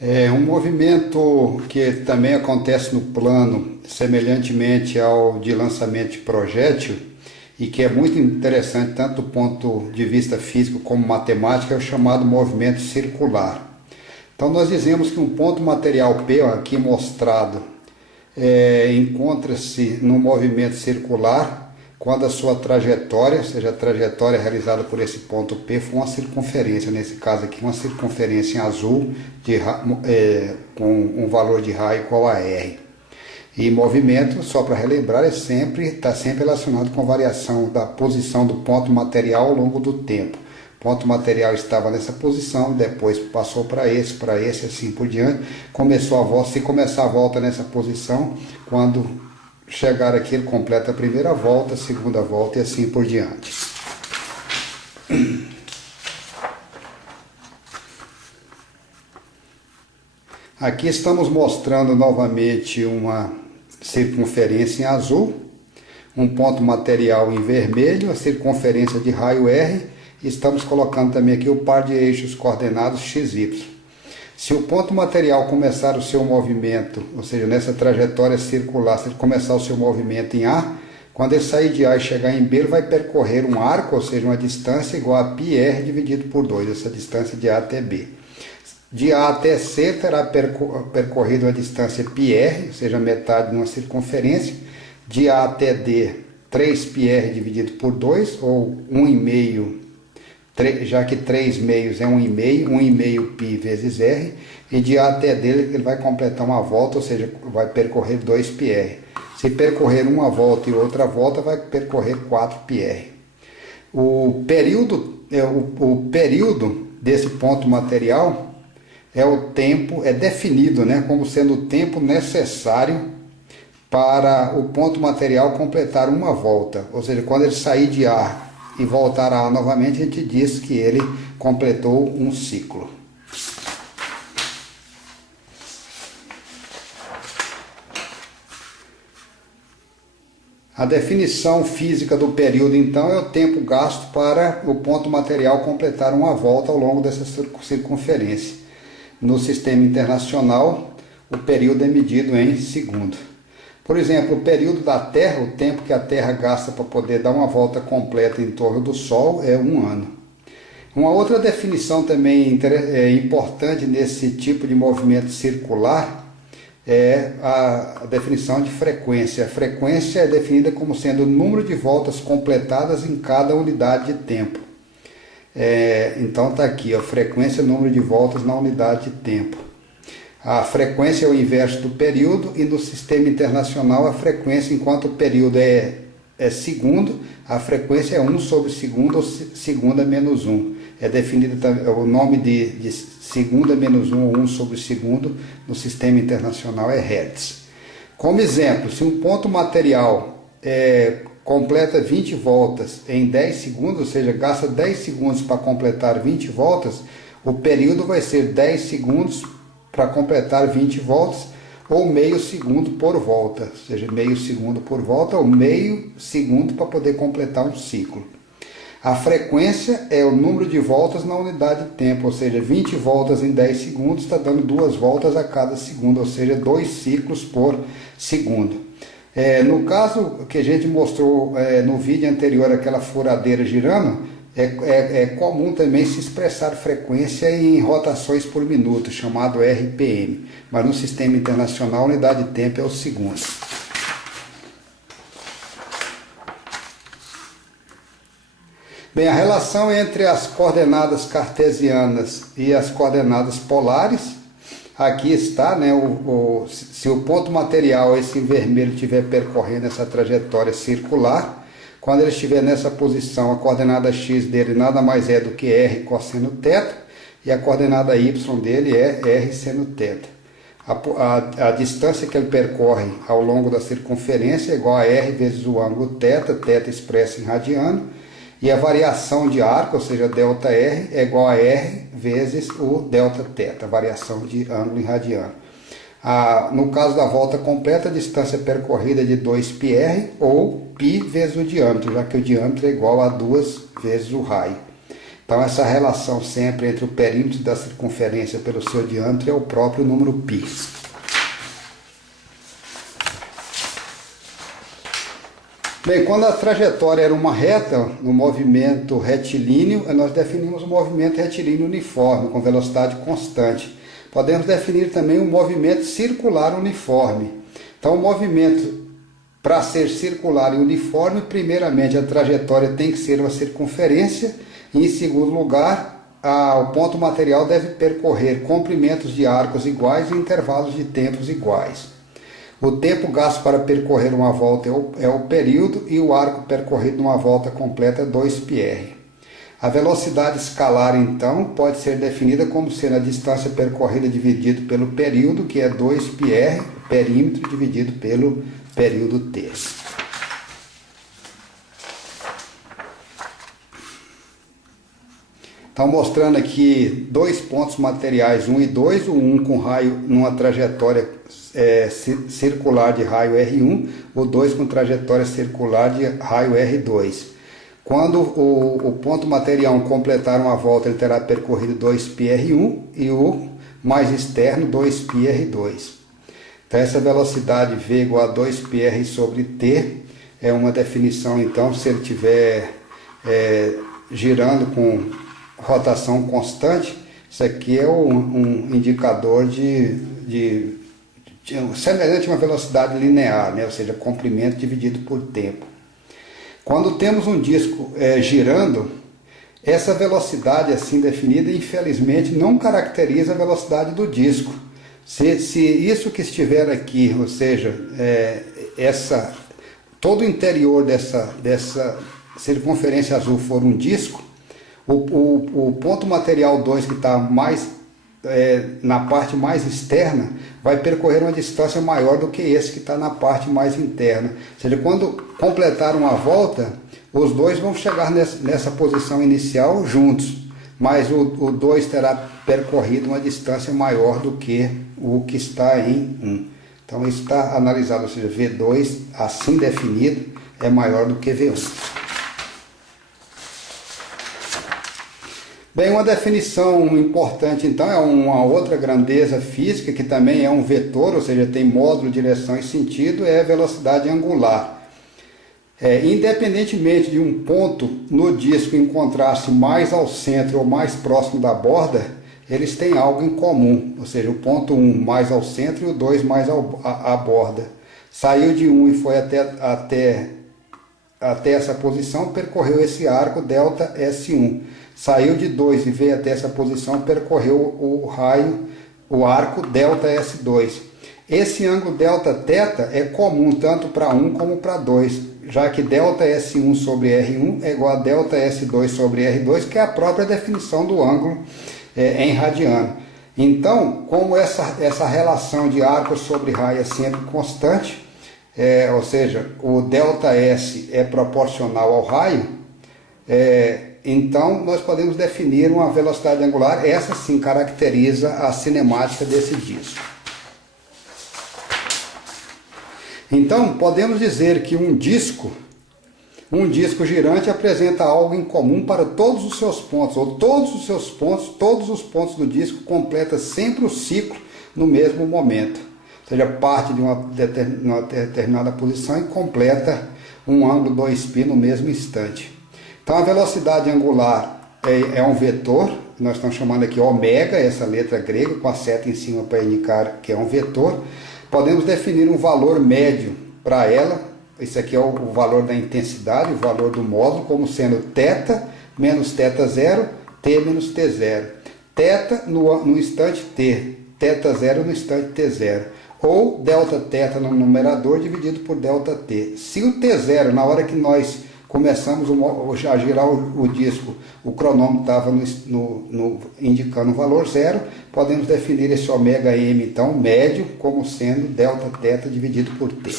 É um movimento que também acontece no plano, semelhantemente ao de lançamento de projétil, e que é muito interessante tanto do ponto de vista físico como matemático, é o chamado movimento circular. Então nós dizemos que um ponto material P, aqui mostrado, encontra-se no movimento circular quando a sua trajetória, ou seja, a trajetória realizada por esse ponto P, for uma circunferência, nesse caso aqui uma circunferência em azul com um valor de raio igual a R. E movimento, só para relembrar, está sempre relacionado com a variação da posição do ponto material ao longo do tempo. O ponto material estava nessa posição, depois passou para esse, assim por diante. Começou a volta, se começar a volta nessa posição, quando chegar aqui ele completa a primeira volta, a segunda volta e assim por diante. Aqui estamos mostrando novamente uma circunferência em azul, um ponto material em vermelho, a circunferência de raio R, e estamos colocando também aqui o par de eixos coordenados XY. Se o ponto material começar o seu movimento, ou seja, nessa trajetória circular, se ele começar o seu movimento em A, quando ele sair de A e chegar em B, ele vai percorrer um arco, ou seja, uma distância igual a πr dividido por 2, essa distância de A até B. De A até C terá percorrido uma distância πr, ou seja, metade de uma circunferência. De A até D, 3πr dividido por 2, ou 1,5, já que 3 meios é 1,5 π vezes R. E de A até D ele vai completar uma volta, ou seja, vai percorrer 2πr. Se percorrer uma volta e outra volta, vai percorrer 4πr. O período desse ponto material é definido, como sendo o tempo necessário para o ponto material completar uma volta. Ou seja, quando ele sair de A e voltar a A novamente, a gente diz que ele completou um ciclo. A definição física do período, então, é o tempo gasto para o ponto material completar uma volta ao longo dessa circunferência. No sistema internacional, o período é medido em segundo. Por exemplo, o período da Terra, o tempo que a Terra gasta para poder dar uma volta completa em torno do Sol, é 1 ano. Uma outra definição também importante nesse tipo de movimento circular é a definição de frequência. A frequência é definida como sendo o número de voltas completadas em cada unidade de tempo. Então está aqui, a frequência é o número de voltas na unidade de tempo. A frequência é o inverso do período, e no sistema internacional a frequência, enquanto o período é segundo, a frequência é 1 sobre segundo, ou segunda menos 1. É definido o nome de segunda menos 1 ou 1 sobre segundo no sistema internacional é Hertz. Como exemplo, se um ponto material completa 20 voltas em 10 segundos, ou seja, gasta 10 segundos para completar 20 voltas, o período vai ser 10 segundos para completar 20 voltas, ou meio segundo por volta, ou seja, meio segundo por volta, ou meio segundo para poder completar um ciclo. A frequência é o número de voltas na unidade de tempo, ou seja, 20 voltas em 10 segundos está dando 2 voltas a cada segundo, ou seja, 2 ciclos por segundo. No caso que a gente mostrou no vídeo anterior, aquela furadeira girando, é comum também se expressar frequência em rotações por minuto, chamado RPM, mas no sistema internacional a unidade de tempo é o segundo. Bem, a relação entre as coordenadas cartesianas e as coordenadas polares, aqui está, se o ponto material, esse em vermelho, estiver percorrendo essa trajetória circular, quando ele estiver nessa posição, a coordenada x dele nada mais é do que r cosseno θ, e a coordenada y dele é r seno θ. A distância que ele percorre ao longo da circunferência é igual a r vezes o ângulo θ, θ expresso em radiano, e a variação de arco, ou seja, ΔR, é igual a R vezes o Δθ, a variação de ângulo em radiano. No caso da volta completa, a distância percorrida é de 2πr, ou π vezes o diâmetro, já que o diâmetro é igual a 2 vezes o raio. Então essa relação sempre entre o perímetro da circunferência pelo seu diâmetro é o próprio número π. Bem, quando a trajetória era uma reta, no movimento retilíneo, nós definimos o movimento retilíneo uniforme, com velocidade constante. Podemos definir também um movimento circular uniforme. Então, o movimento, para ser circular e uniforme, primeiramente a trajetória tem que ser uma circunferência, e em segundo lugar, o ponto material deve percorrer comprimentos de arcos iguais e intervalos de tempos iguais. O tempo gasto para percorrer uma volta é o período e o arco percorrido numa volta completa é 2πr. A velocidade escalar, então, pode ser definida como sendo a distância percorrida dividido pelo período, que é 2πr, perímetro dividido pelo período t. Então, mostrando aqui dois pontos materiais, 1 e 2, o 1 com raio numa trajetória circular de raio R1, o 2 com trajetória circular de raio R2. Quando o ponto material completar uma volta, ele terá percorrido 2πr1 e o mais externo 2πr2. Então, essa velocidade V igual a 2πr sobre t é uma definição, então, se ele estiver girando com rotação constante, isso aqui é um indicador semelhante a uma velocidade linear, né? Ou seja, comprimento dividido por tempo. Quando temos um disco girando, essa velocidade assim definida, infelizmente, não caracteriza a velocidade do disco. Se isso que estiver aqui, ou seja, todo o interior dessa circunferência azul for um disco, o ponto material 2 que está na parte mais externa vai percorrer uma distância maior do que esse que está na parte mais interna. Ou seja, quando completar uma volta, os dois vão chegar nessa posição inicial juntos, mas o 2 terá percorrido uma distância maior do que o que está em 1. Então isso está analisado, ou seja, V2 assim definido é maior do que V1. Bem, uma definição importante, então, é uma outra grandeza física, que também é um vetor, ou seja, tem módulo, direção e sentido, é a velocidade angular. Independentemente de um ponto no disco encontrar-se mais ao centro ou mais próximo da borda, eles têm algo em comum, ou seja, o ponto 1 mais ao centro e o 2 mais à borda. Saiu de 1 e foi até essa posição, percorreu esse arco delta S1. Saiu de 2 e veio até essa posição, percorreu o arco delta S2. Esse ângulo delta θ é comum tanto para 1 como para 2, já que delta S1 sobre R1 é igual a delta S2 sobre R2, que é a própria definição do ângulo em radiano. Então, como essa relação de arco sobre raio é sempre constante, ou seja, o delta S é proporcional ao raio, então nós podemos definir uma velocidade angular, essa sim caracteriza a cinemática desse disco. Então podemos dizer que um disco girante apresenta algo em comum para todos os seus pontos, ou todos os pontos do disco completa sempre o ciclo no mesmo momento. Ou seja, parte de uma determinada posição e completa um ângulo 2π no mesmo instante. Então a velocidade angular é um vetor, nós estamos chamando aqui ômega, essa letra grega, com a seta em cima para indicar que é um vetor. Podemos definir um valor médio para ela, isso aqui é o valor da intensidade, o valor do módulo, como sendo θ menos θ0, t menos t0. θ no instante t, θ0 no instante t0. Ou Δθ no numerador dividido por ΔT. Se o T0, na hora que nós começamos a girar o disco, o cronômetro estava indicando o valor 0, podemos definir esse ômega m, então, médio, como sendo Δθ dividido por T.